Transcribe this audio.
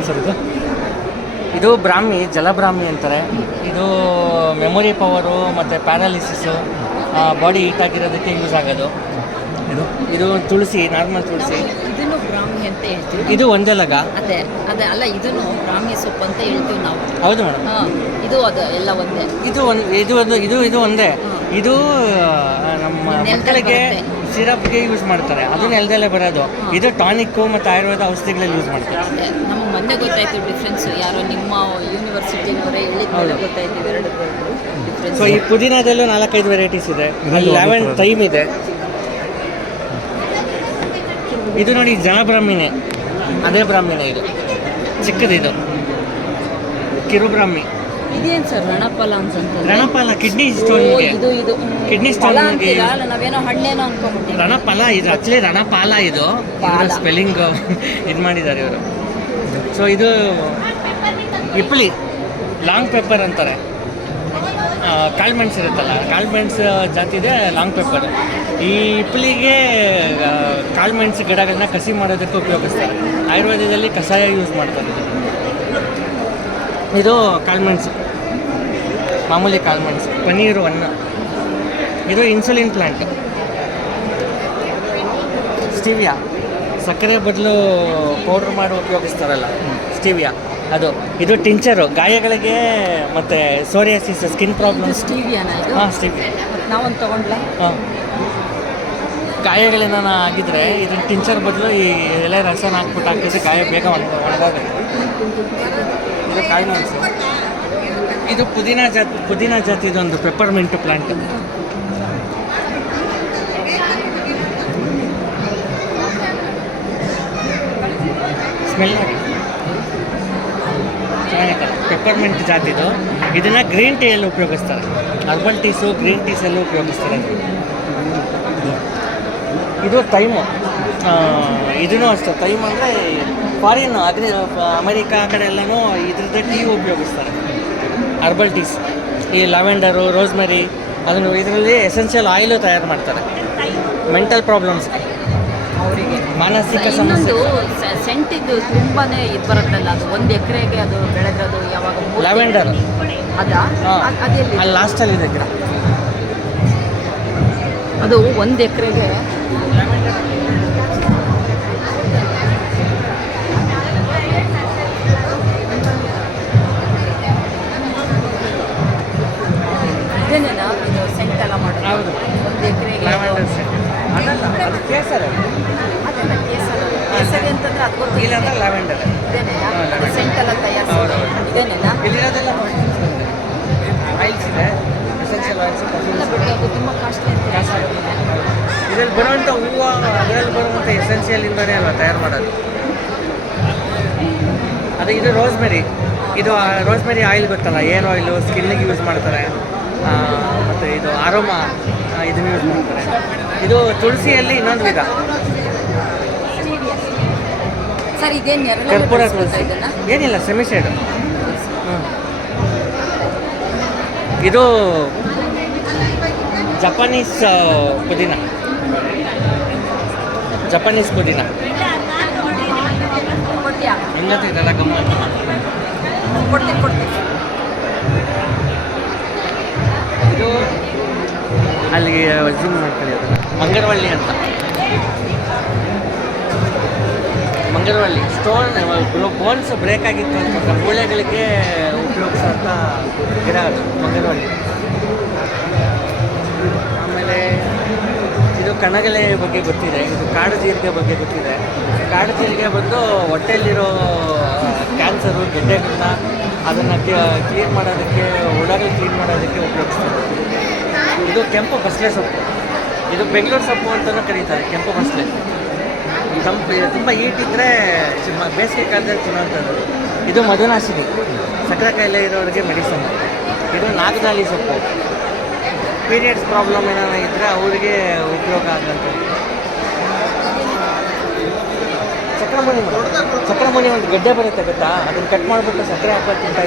ಏನು ಸರ್ ಇದು? ಇದು ಬ್ರಾಹ್ಮಿ, ಜಲಬ್ರಾಹ್ಮಿ ಅಂತಾರೆ. ಇದು ಮೆಮೊರಿ ಪವರು ಮತ್ತು ಪ್ಯಾರಾಲಿಸಿಸು, ಬಾಡಿ ಹೀಟ್ ಆಗಿರೋದಕ್ಕೆ ಯೂಸ್ ಆಗೋದು. ಇದು ತುಳಸಿ, ನಾರ್ಮಲ್ ತುಳಸಿ. ಇದನ್ನು ಬ್ರಾಹ್ಮಿ ಅಂತ ಹೇಳ್ತೀವಿ. ಇದು ಒಂದೇ ಲಗ. ಅದೇ ಅಲ್ಲ, ಇದನ್ನು ಬ್ರಾಹ್ಮಿ ಸೊಪ್ಪು ಅಂತ ಹೇಳ್ತೀವಿ ನಾವು. ಹೌದು ಮೇಡಮ್. ಇದು ಅದು ಎಲ್ಲ ಒಂದೇ. ಇದು ಒಂದೇ. ಇದು ನಮ್ಮ ಮಕ್ಕಳಿಗೆ ಸಿರಪ್ಗೆ ಯೂಸ್ ಮಾಡ್ತಾರೆ, ಅದು ನೆಲದಲ್ಲೇ ಬರೋದು. ಇದು ಟಾನಿಕ್ಕು ಮತ್ತು ಆಯುರ್ವೇದ ಔಷಧಿಗಳಲ್ಲಿ ಯೂಸ್ ಮಾಡ್ತಾರೆ. ನಮಗೆ ಮೊನ್ನೆ ಗೊತ್ತಾಯ್ತು ಡಿಫ್ರೆನ್ಸ್. ಯಾರೋ ನಿಮ್ಮ ಯೂನಿವರ್ಸಿಟಿಯವರೇ ಹೇಳಿದ ಗೊತ್ತಾಯ್ತು ಎರಡು ಡಿಫ್ರೆನ್ಸ್. ಸೊ ಈ ಪುದೀನದಲ್ಲೂ 4-5 ವೆರೈಟೀಸ್ ಇದೆ. ಅಲ್ಲಿ ಲ್ಯಾವೆಂಡರ್ ಟೈಮ್ ಇದೆ. ಇದು ನೋಡಿ ಜಲಬ್ರಾಹ್ಮಿನೇ, ಅದೇ ಬ್ರಾಹ್ಮಿನೇ. ಇದು ಚಿಕ್ಕದಿದು ಕಿರುಬ್ರಾಹ್ಮಿ. ಇದೇನು ಸರ್ ರಣಪಾಲ ಅನ್ಸಂತ? ರಣಪಾಲ ಕಿಡ್ನಿ ಸ್ಟೋನ್ಗೆ. ಇದು ಕಿಡ್ನಿ ಸ್ಟೋನ್ಗೆ ನಾವೇನೋ ಹಣ್ಣೇನೋ ಅನ್ಕೊಂಡ್ಬಿಟ್ಟು. ರಣಪಾಲ ಇದು ಆಕ್ಚುಲಿ ರಣಪಾಲ. ಇದು ಸ್ಪೆಲ್ಲಿಂಗ್ ಇದು ಮಾಡಿದ್ದಾರೆ ಇವರು. ಸೊ ಇದು ಇಪ್ಲಿ, ಲಾಂಗ್ ಪೆಪ್ಪರ್ ಅಂತಾರೆ. ಕಾಳುಮೆಣಸು ಇರುತ್ತಲ್ಲ, ಕಾಳುಮೆಣಸು ಜಾತಿದೆ ಲಾಂಗ್ ಪೆಪ್ಪರ್. ಈ ಇಪ್ಲಿಗೆ ಕಾಳುಮೆಣಸು ಗಿಡಗಳನ್ನ ಕಸಿ ಮಾಡೋದಕ್ಕೆ ಉಪಯೋಗಿಸ್ತಾರೆ. ಆಯುರ್ವೇದದಲ್ಲಿ ಕಷಾಯ ಯೂಸ್ ಮಾಡ್ತಾರೆ. ಇದು ಕಾಳುಮೆಣಸು, ಮಾಮೂಲಿ ಕಾಳುಮೆಣಸು. ಪನೀರು, ಅನ್ನ. ಇದು ಇನ್ಸುಲಿನ್ ಪ್ಲ್ಯಾಂಟ್. ಸ್ಟೀವಿಯಾ, ಸಕ್ಕರೆ ಬದಲು ಪೌಡ್ರ್ ಮಾಡಿ ಉಪಯೋಗಿಸ್ತಾರಲ್ಲ, ಸ್ಟೀವಿಯಾ ಅದು. ಇದು ಟಿಂಚರು, ಗಾಯಗಳಿಗೆ ಮತ್ತು ಸೋರಿಯಾಸಿಸ್, ಸ್ಕಿನ್ ಪ್ರಾಬ್ಲಮ್. ಸ್ಟೀವಿಯಾನ ಇದು? ಹಾಂ, ಸ್ಟೀವಿಯಾ. ನಾವೊಂದು ತೊಗೊಂಡ್ಲ? ಹಾಂ, ಗಾಯಗಳೇನಾನ ಆಗಿದ್ರೆ ಇದನ್ನು ಟಿಂಚರ್ ಬದಲು ಈ ಎಲೆ ರಸನ ಹಾಕಿದ್ರೆ ಗಾಯ ಬೇಗ ಒಣಗಾಗುತ್ತೆ. ಇದು ಕಾಳುಮೆಣಸು. ಇದು ಪುದೀನ ಜಾತಿದೊಂದು ಪೆಪ್ಪರ್ಮೆಂಟ್ ಪ್ಲ್ಯಾಂಟ್. ಸ್ಮೆಲ್ ನೋಡಿ ಚೆನ್ನಾಗಿತ್ತಲ್ಲ, ಪೆಪ್ಪರ್ಮೆಂಟ್ ಜಾತಿದು. ಇದನ್ನು ಗ್ರೀನ್ ಟೀಯಲ್ಲಿ ಉಪಯೋಗಿಸ್ತಾರೆ. ಹರ್ಬಲ್ ಟೀಸು, ಗ್ರೀನ್ ಟೀಸಲ್ಲೂ ಉಪಯೋಗಿಸ್ತಾರೆ. ಇದು ತೈಮು. ಇದೂ ಅಷ್ಟೇ. ತೈಮ್ ಅಂದರೆ ಫಾರಿನ್ ಅಮೆರಿಕಾ ಆ ಕಡೆ ಎಲ್ಲನೂ ಇದ್ರದ್ದೇ ಟೀ ಉಪಯೋಗಿಸ್ತಾರೆ, ಹರ್ಬಲ್ ಟೀಸ್. ಈ ಲ್ಯಾವೆಂಡರು, ರೋಸ್ಮೆರಿ, ಅದನ್ನು ಇದರಲ್ಲಿ ಎಸೆನ್ಷಿಯಲ್ ಆಯಿಲು ತಯಾರು ಮಾಡ್ತಾರೆ. ಮೆಂಟಲ್ ಪ್ರಾಬ್ಲಮ್ಸ್, ಅವರಿಗೆ ಮಾನಸಿಕ ಸಮಸ್ಯೆ. ಸೆಂಟಿದ್ದು ತುಂಬಾ ಇದು ಬರುತ್ತಲ್ಲ, ಅದು 1 ಎಕರೆಗೆ ಅದು ಬೆಳೆದ್ರದು ಯಾವಾಗ? ಲ್ಯಾವೆಂಡರ್ ಅದಾ? ಅದೆಲ್ಲಿ? ಅಲ್ಲಿ ಲಾಸ್ಟಲ್ಲಿ ಇದೆ ಗಿಡ. ಅದು 1 ಎಕರೆಗೆ ಇದೇನೇನಾ ಇದು ಸೆಂಟ್ ಎಲ್ಲ ಮಾಡೋದು? ಹೌದು, 1 ಎಕರೆಗೆ ಲ್ಯಾವೆಂಡರ್ ಸೆಂಟ್. ಅದಲ್ಲ, ಅದು ಕೇಸರ. ಅದೆಲ್ಲ ಕೇಸರಿ ಅಂತಂದ್ರೆ ಅದು ಗೊತ್ತಿಲ್ಲ. ಇಲ್ಲಾಂದ್ರೆ ಲ್ಯಾವೆಂಡರ್. ಇದೇನೇನಾ ಸೆಂಟ್ ಎಲ್ಲ ತಯಾರಿಸೋದು? ಇದೇನೇನಾ? ಇಲ್ಲಿರೋದೆಲ್ಲ ಆಯಿಲ್ಸ್ ಇದೆ, ಎಸೆನ್ಷಿಯಲ್ ಆಯಿಲ್ಸ್. ಎಲ್ಲ ಬಿಟ್ಟು ಅದು ತುಂಬ ಕಾಸ್ಟ್ಲಿ ಅಂತ. ಇದರಲ್ಲಿ ಬರುವಂಥ ಹೂವು, ಅದರಲ್ಲಿ ಬರುವಂಥ ಎಸೆನ್ಷಿಯಲಿಂದನೇ ಅಲ್ವಾ ತಯಾರು ಮಾಡೋದು. ಅದು ಇದು ರೋಸ್ಮೆರಿ. ಇದು ರೋಸ್ಮೆರಿ ಆಯಿಲ್ ಗೊತ್ತಲ್ಲ, ಏರ್ ಆಯಿಲು, ಸ್ಕಿನ್ನಿಗೆ ಯೂಸ್ ಮಾಡ್ತಾರೆ. ಮತ್ತು ಇದು ಆರೋಮಾ, ಇದನ್ನು ಯೂಸ್ ಮಾಡ್ತಾರೆ. ಇದು ತುಳಸಿಯಲ್ಲಿ ಇನ್ನೊಂದು ವಿಧ, ಸರ್. ಇದೇನು ಕರ್ಪೂರ ತುಳಸಿ. ಏನಿಲ್ಲ, ಸೆಮಿಸೈಡು. ಇದು ಜಪಾನೀಸ್ ಪುದೀನ. ಜಪಾನೀಸ್ ಪುದೀನ ಹೆಂಗತ್ತೆ ಇದೆಲ್ಲ ಗಮ್ಮತ್ತು. ಕೊಡ್ತೀನಿ. ಇದು ಅಲ್ಲಿಗೆ ಜಿಮ್ ಮಾಡ್ಕೊಳ್ಳಿ, ಅದನ್ನು ಮಂಗರವಳ್ಳಿ ಅಂತ. ಮಂಗರವಳ್ಳಿ ಸ್ಟೋನ್, ಬೋನ್ಸ್ ಬ್ರೇಕ್ ಆಗಿತ್ತು ಅಂತ ಮೂಳೆಗಳಿಗೆ ಉಪಯೋಗಿಸೋಂಥ ಗಿಡ ಅದು ಮಂಗರವಳ್ಳಿ. ಆಮೇಲೆ ಇದು ಕಣಗಲೆ ಬಗ್ಗೆ ಗೊತ್ತಿದೆ. ಇದು ಕಾಡು ಜೀರಿಗೆ ಬಗ್ಗೆ ಗೊತ್ತಿದೆ. ಕಾಡು ಜೀರಿಗೆ ಬಂದು ಹೊಟ್ಟೆಯಲ್ಲಿರೋ ಕ್ಯಾನ್ಸರು, ಗೆಡ್ಡೆಗಳನ್ನ ಅದನ್ನು ಕ್ಲೀನ್ ಮಾಡೋದಕ್ಕೆ, ಹುಳಗಳು ಕ್ಲೀನ್ ಮಾಡೋದಕ್ಕೆ ಉಪಯೋಗಿಸ್ತಾರೆ. ಇದು ಕೆಂಪು ಬಸಳೆ ಸೊಪ್ಪು. ಇದು ಬೆಂಗಳೂರು ಸೊಪ್ಪು ಅಂತಲೂ ಕರೀತಾರೆ, ಕೆಂಪು ಬಸಳೆ. ತುಂಬ ಹೀಟ್ ಇದ್ದರೆ ಬೇಸಿಗೆ ಕಾಲದಲ್ಲಿ ತಿನ್ನೋಂಥದ್ದು. ಇದು ಮಧುನಾಶಿನಿ, ಸಕ್ಕರೆ ಕಾಯಿಲೆ ಇರೋರಿಗೆ ಮೆಡಿಸನ್. ಇದು ನಾಗದಾಳಿ ಸೊಪ್ಪು. ಪೀರಿಯಡ್ಸ್ ಪ್ರಾಬ್ಲಮ್ ಏನಾರ ಇದ್ದರೆ ಅವರಿಗೆ ಉಪಯೋಗ ಆಗೋಂಥದ್ದು. ಚಕ್ರಮುನಿ ಒಂದು ಗಡ್ಡೆ ಬರುತ್ತೆ ಗೊತ್ತಾ, ಅದನ್ನು ಕಟ್ ಮಾಡಿಬಿಟ್ಟು ಸಕ್ಕರೆ ಹಾಕ್ಕೊಂಡು ತಿಂತಾ